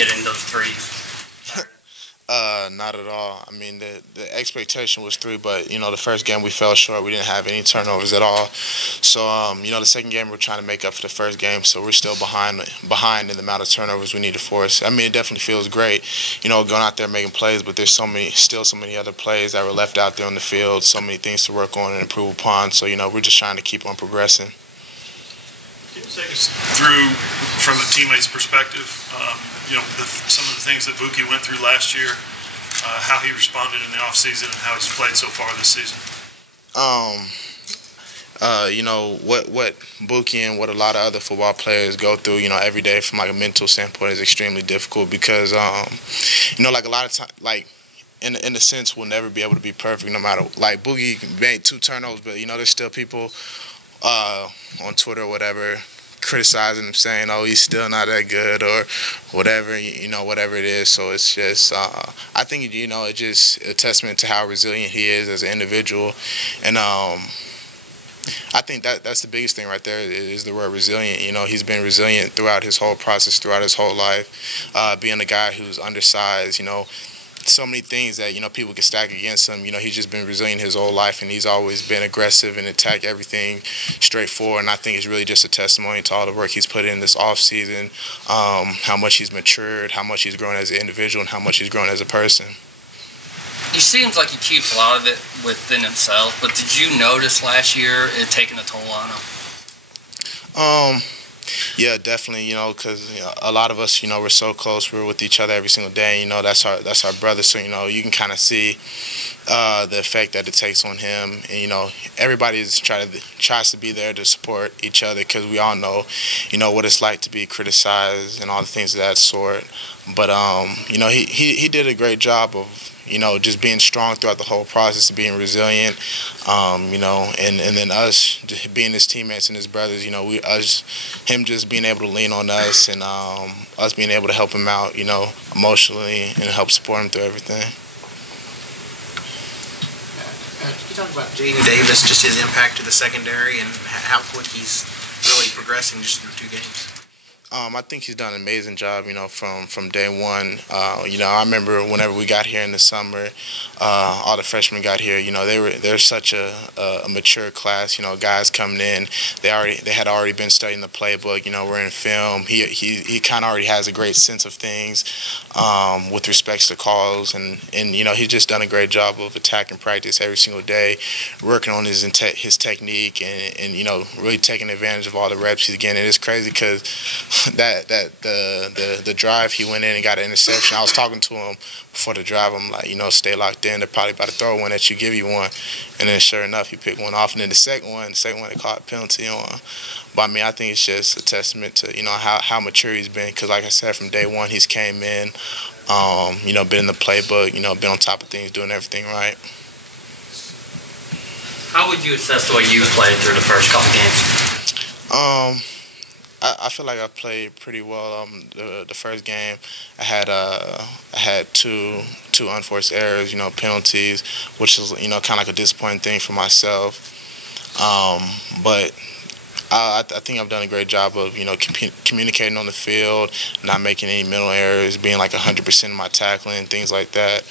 getting those threes? Not at all. I mean, the expectation was 3, but, the first game we fell short. We didn't have any turnovers at all. So, the second game we're trying to make up for the first game, so we're still behind in the amount of turnovers we need to force. I mean, it definitely feels great, going out there making plays, but there's still so many other plays that were left out there on the field, so many things to work on and improve upon. So, we're just trying to keep on progressing. Can you take us through, from a teammate's perspective, some of the things that Bookie went through last year, how he responded in the offseason, and how he's played so far this season? What Bookie and what a lot of other football players go through, every day from like a mental standpoint is extremely difficult because, like a lot of times, like in a sense, we'll never be able to be perfect no matter. Like Boogie made 2 turnovers, but there's still people on Twitter or whatever criticizing him, saying, "Oh, he's still not that good," or whatever, whatever it is. So it's just, I think, it's just a testament to how resilient he is as an individual, and I think that's the biggest thing right there is the word resilient. He's been resilient throughout his whole process, throughout his whole life, being a guy who's undersized, so many things that, people can stack against him. He's just been resilient his whole life, and he's always been aggressive and attack everything straightforward. And I think it's really just a testimony to all the work he's put in this offseason, how much he's matured, how much he's grown as an individual, and how much he's grown as a person. He seems like he keeps a lot of it within himself, but did you notice last year it taking a toll on him? Yeah, definitely, because a lot of us, we're so close. We're with each other every single day. That's our brother. So, you can kind of see the effect that it takes on him. And, everybody tries to be there to support each other because we all know, what it's like to be criticized and all the things of that sort. But, he did a great job of, just being strong throughout the whole process of being resilient, and then us being his teammates and his brothers, him just being able to lean on us and us being able to help him out, emotionally and help support him through everything. Can you talk about Jaden Davis, just his impact to the secondary and how quick he's really progressing just through 2 games? I think he's done an amazing job, from day one. I remember whenever we got here in the summer, all the freshmen got here. They're such a mature class. Guys coming in, they had already been studying the playbook. We're in film. He kind of already has a great sense of things with respects to calls, and he's just done a great job of attacking practice every single day, working on his technique, and really taking advantage of all the reps he's getting. It's crazy because the drive he went in and got an interception. I was talking to him before the drive. I'm like, stay locked in. They're probably about to throw one at you, give you one. And then sure enough, he picked one off. And then the second one they caught a penalty on. But I mean, I think it's just a testament to how mature he's been. Because like I said, from day one he's came in, been in the playbook, been on top of things, doing everything right. How would you assess the way you played through the first couple games? I feel like I played pretty well. The first game, I had two unforced errors, penalties, which is kind of like a disappointing thing for myself. But I think I've done a great job of communicating on the field, not making any mental errors, being like 100% in my tackling, things like that.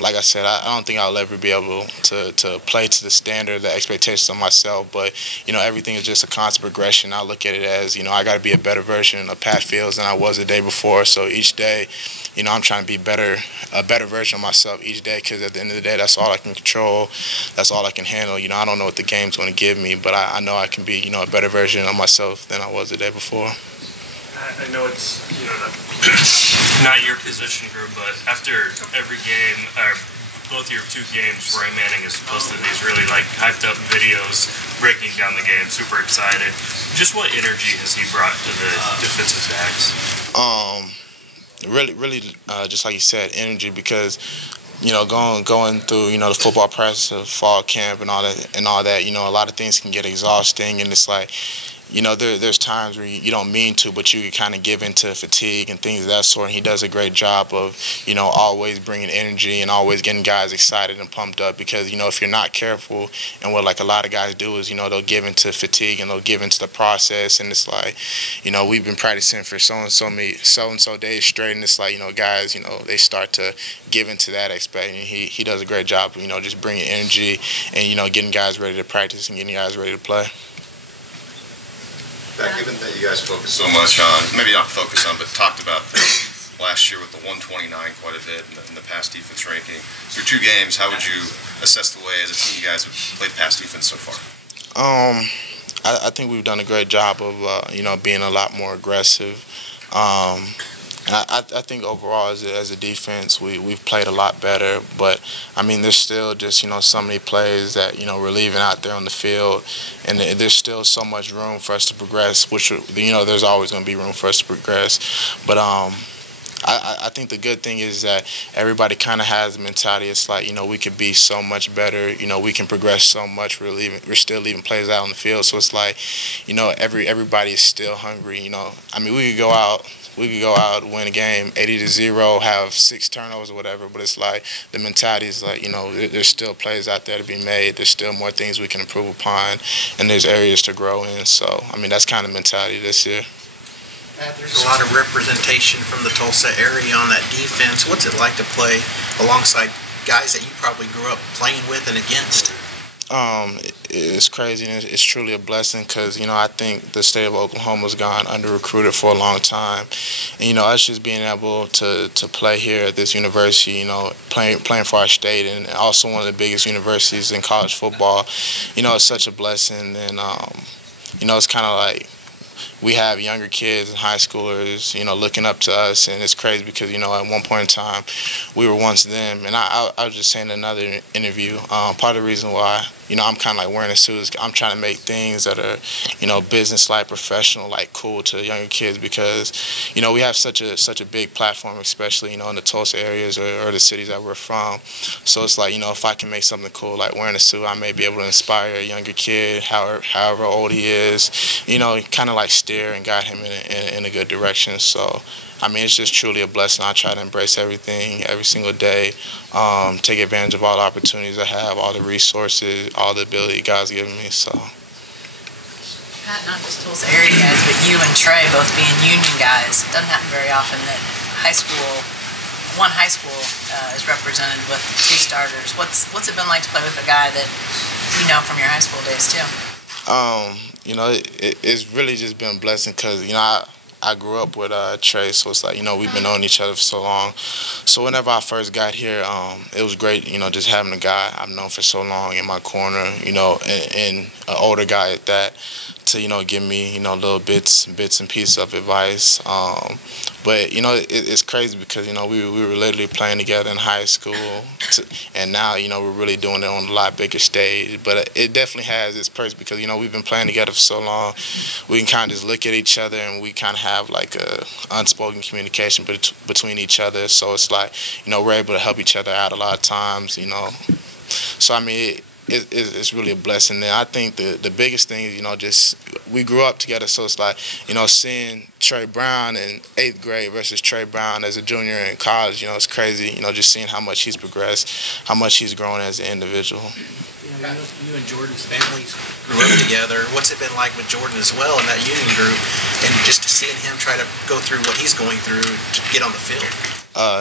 Like I said, I don't think I'll ever be able to play to the standard, the expectations of myself, but, everything is just a constant progression. I look at it as, I got to be a better version of Pat Fields than I was the day before. So each day, I'm trying to be a better version of myself each day because at the end of the day, that's all I can control. That's all I can handle. I don't know what the game's going to give me, but I know I can be, a better version of myself than I was the day before. I know it's not your position group, but after every game, or both your 2 games, Roy Manning has posted these really hyped up videos breaking down the game, super excited. Just what energy has he brought to the defensive backs? Really, just like you said, energy because. Going through, the football process of fall camp and all that, a lot of things can get exhausting, and it's like, you know, there's times where you don't mean to, but you kind of give into fatigue and things of that sort. And he does a great job of, you know, always bringing energy and always getting guys excited and pumped up, because, you know, if you're not careful, and what like a lot of guys do is, you know, they'll give into fatigue and they'll give into the process, and it's like, you know, we've been practicing for so and so days straight, and it's like, you know, guys, you know, they start to give into that aspect, and he does a great job of, you know, just bringing energy and, you know, getting guys ready to practice and getting guys ready to play. Given that you guys focus so much on, maybe not focus on, but talked about this last year with the 129 quite a bit in the pass defense ranking. Through 2 games, how would you assess the way as a team you guys have played pass defense so far? I think we've done a great job of, you know, being a lot more aggressive. I think overall as a defense, we've played a lot better, but I mean, there's still just, you know, so many plays that, you know, we're leaving out there on the field, and there's still so much room for us to progress, which, you know, there's always going to be room for us to progress. But I think the good thing is that everybody kind of has the mentality. It's like, you know, we could be so much better. You know, we can progress so much. We're still leaving plays out on the field. So it's like, you know, everybody is still hungry. You know, I mean, we could go out, win a game 80-0, have 6 turnovers or whatever. But it's like the mentality is like, you know, there's still plays out there to be made. There's still more things we can improve upon, and there's areas to grow in. So I mean, that's kind of mentality this year. There's a lot of representation from the Tulsa area on that defense. What's it like to play alongside guys that you probably grew up playing with and against? It's crazy, and it's truly a blessing, because, you know, I think the state of Oklahoma's gone under-recruited for a long time. And, you know, us just being able to play here at this university, you know, playing for our state, and also one of the biggest universities in college football, you know, it's such a blessing. And, you know, it's kind of like, we have younger kids and high schoolers, you know, looking up to us, and it's crazy because, you know, at one point in time, we were once them. And I was just saying in another interview, part of the reason why, you know, I'm kind of like wearing a suit is I'm trying to make things that are, you know, business-like, professional, like cool to younger kids, because, you know, we have such a big platform, especially, you know, in the Tulsa areas or the cities that we're from. So it's like, you know, if I can make something cool like wearing a suit, I may be able to inspire a younger kid, however old he is, you know, kind of like steer and guide him in a good direction. So, I mean, it's just truly a blessing. I try to embrace everything every single day, take advantage of all the opportunities I have, all the resources, all the ability God's given me. So, Pat, not just Tulsa area guys, but you and Trey both being Union guys. It doesn't happen very often that one high school is represented with 2 starters. What's it been like to play with a guy that you know from your high school days too? You know, it's really just been a blessing, because, you know, I grew up with Trey, so it's like, you know, we've been knowing each other for so long. So whenever I first got here, it was great, you know, just having a guy I've known for so long in my corner, you know, and an older guy at that, to, you know, give me, you know, little bits and pieces of advice. But, you know, it's crazy because, you know, we were literally playing together in high school, and now, you know, we're really doing it on a lot bigger stage. But it definitely has its perks because, you know, we've been playing together for so long. We can kind of just look at each other, and we kind of have like a unspoken communication between each other. So it's like, you know, we're able to help each other out a lot of times, you know. So, I mean, it's really a blessing. And I think the biggest thing is, you know, just we grew up together, so it's like, you know, seeing Trey Brown in 8th grade versus Trey Brown as a junior in college, you know, it's crazy, you know, just seeing how much he's progressed, how much he's grown as an individual. You and Jordan's families grew up together. What's it been like with Jordan as well in that Union group, and just seeing him try to go through what he's going through to get on the field?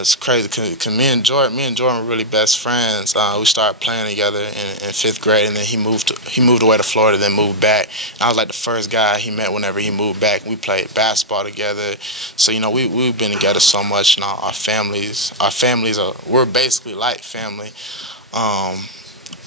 It's crazy because me and Jordan were really best friends. We started playing together in 5th grade, and then he moved away to Florida, then moved back. And I was like the first guy he met whenever he moved back. We played basketball together, so you know we've been together so much, and our families we're basically like family.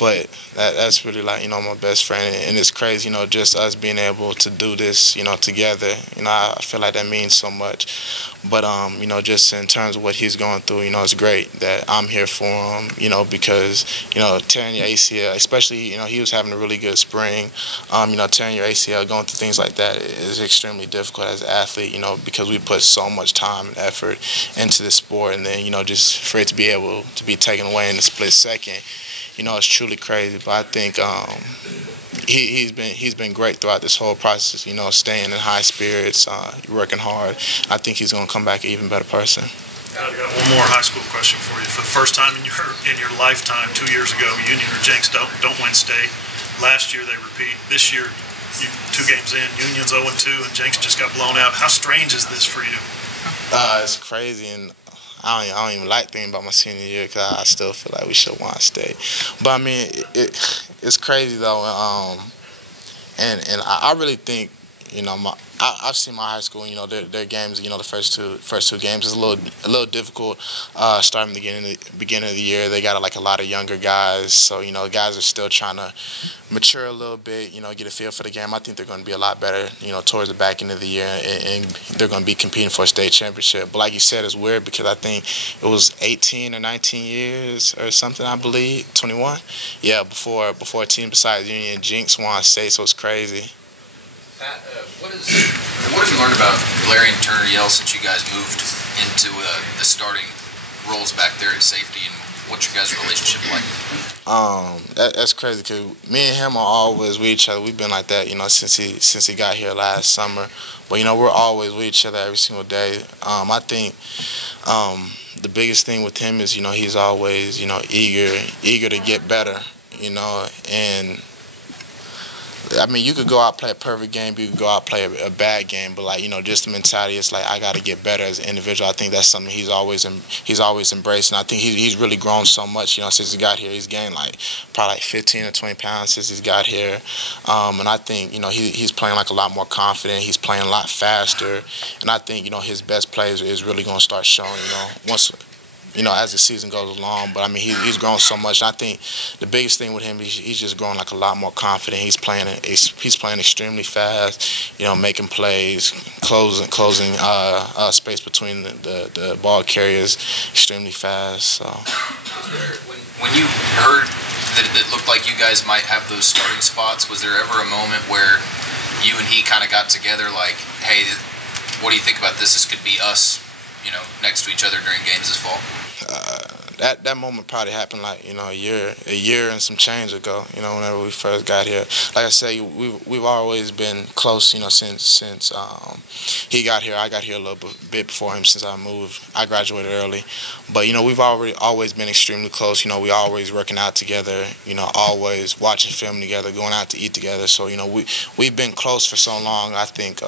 But that's really like, you know, my best friend, and it's crazy, you know, just us being able to do this, you know, together. You know, I feel like that means so much. But you know, just in terms of what he's going through, you know, it's great that I'm here for him, you know, because, you know, tearing your ACL, especially, you know, he was having a really good spring. You know, tearing your ACL, going through things like that is extremely difficult as an athlete, you know, because we put so much time and effort into the sport, and then, you know, just for it to be able to be taken away in a split second, you know, it's truly crazy. But I think, he's been great throughout this whole process. You know, staying in high spirits, working hard. I think he's gonna come back an even better person. I got one more high school question for you. For the first time in your lifetime, 2 years ago, Union or Jenks don't win state. Last year they repeat. This year, 2 games in, Union's 0-2, and Jenks just got blown out. How strange is this for you? It's crazy, and I don't even like thinking about my senior year because I still feel like we should have won state. But I mean, it's crazy though, and I really think, you know, I've seen my high school, you know, their games, you know, the first two games is a little difficult starting the beginning of the year. They got like a lot of younger guys, so you know, guys are still trying to mature a little bit, you know, get a feel for the game. I think they're going to be a lot better, you know, towards the back end of the year, and they're going to be competing for a state championship. But like you said, it's weird because I think it was 18 or 19 years or something, I believe, 21. Yeah, before a team besides Union and Jenks won state, so it's crazy. Pat, what have you learned about Larry and Turner Yell since you guys moved into the starting roles back there at safety, and what's your guys' relationship like? That's crazy because me and him are always with each other. We've been like that, you know, since he got here last summer. But you know, we're always with each other every single day. I think the biggest thing with him is, you know, he's always, you know, eager to get better, you know, and I mean, you could go out and play a perfect game, you could go out and play a bad game, but like, you know, just the mentality is like, I got to get better as an individual. I think that's something he's always embraced, and I think he's really grown so much, you know, since he got here. He's gained like probably like 15 or 20 pounds since he's got here, and I think, you know, he's playing like a lot more confident. He's playing a lot faster, and I think, you know, his best plays is really going to start showing, you know, once, you know, as the season goes along. But I mean, he's grown so much. And I think the biggest thing with him is he's just growing like a lot more confident. He's playing extremely fast. You know, making plays, closing space between the ball carriers extremely fast. So when you heard that it looked like you guys might have those starting spots, was there ever a moment where you and he kind of got together, like, hey, what do you think about this? This could be us, you know, next to each other during games this fall? That moment probably happened like, you know, a year and some change ago, you know, whenever we first got here. Like I say, we've always been close, you know, since he got here. I got here a little bit before him since I moved. I graduated early. But, you know, we've always been extremely close. You know, we always working out together, you know, always watching film together, going out to eat together. So, you know, we've been close for so long, I think,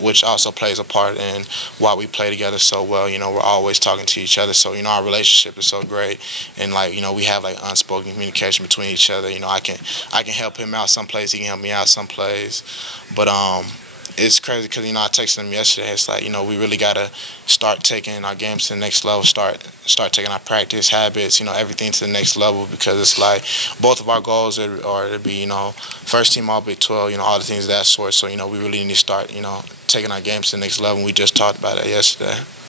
which also plays a part in why we play together so well. You know, we're always talking to each other. So, you know, our relationship is so great, and like, you know, we have like unspoken communication between each other. You know, I can help him out some plays, he can help me out some plays. But it's crazy because, you know, I texted him yesterday. It's like, you know, we really gotta start taking our games to the next level, start taking our practice habits, you know, everything to the next level, because it's like both of our goals are to be, you know, first team all Big 12, you know, all the things of that sort. So, you know, we really need to start, you know, taking our games to the next level. And we just talked about that yesterday.